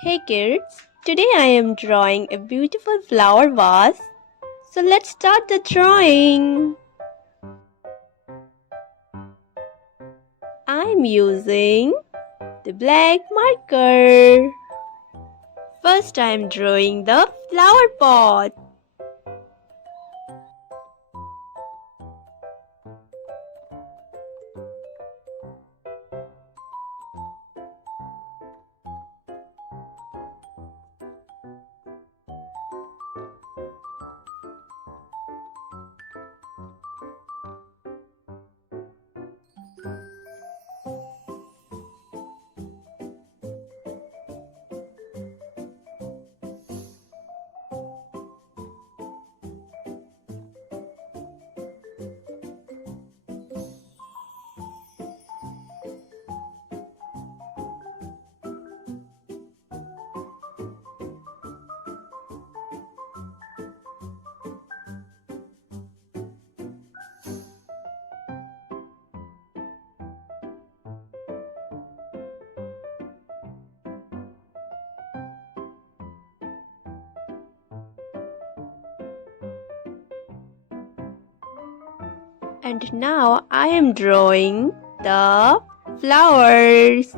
Hey kids, today I am drawing a beautiful flower vase. So let's start the drawing. I'm using the black marker. First I am drawing the flower pot. And now I am drawing the flowers.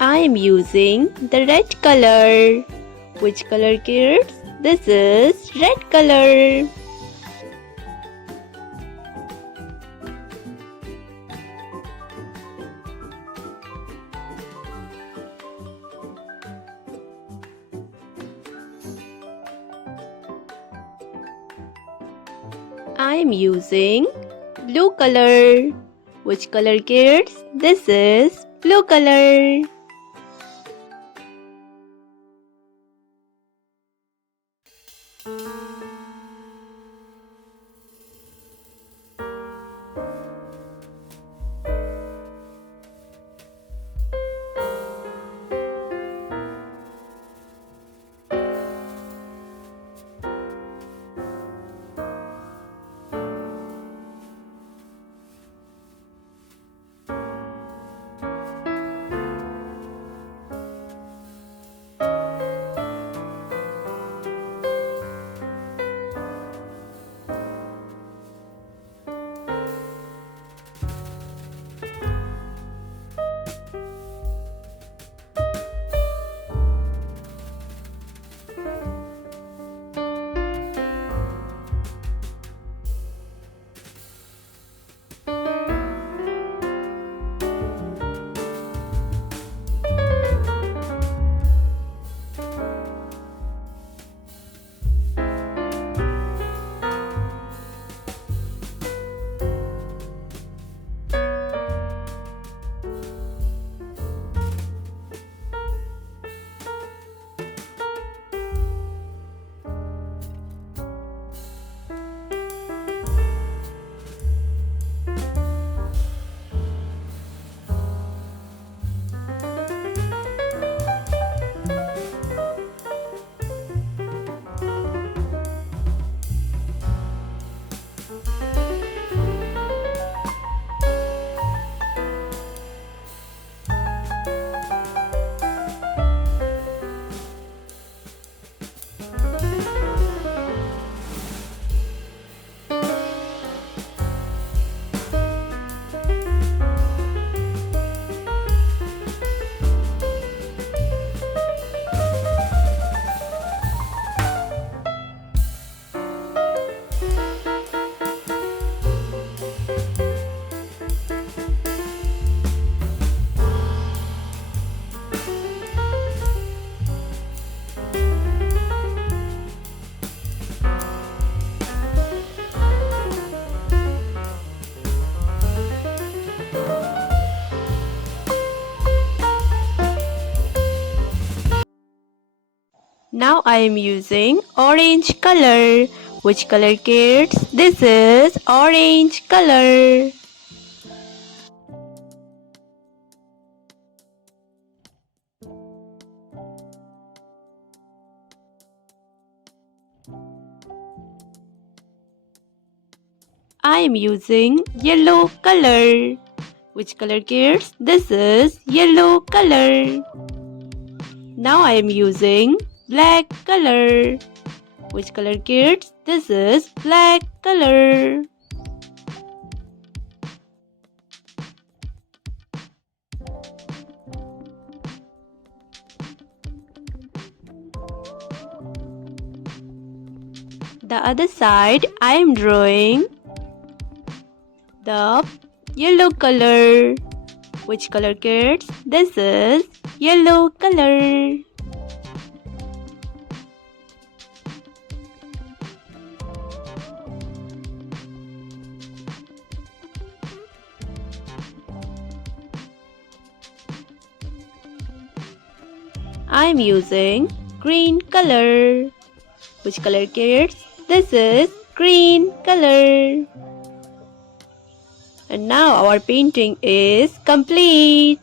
I am using the red color. Which color, kids? This is red color. I am using Blue color. Which color, kids? This is blue color. Now I am using orange color. Which color, kids? This is orange color. I am using yellow color. Which color, kids? This is yellow color. Now I am using black color. Which color, kids? This is black color. The other side I am drawing the yellow color. Which color, kids? This is yellow color. I am using green color. Which color, kids? This is green color. And now our painting is complete.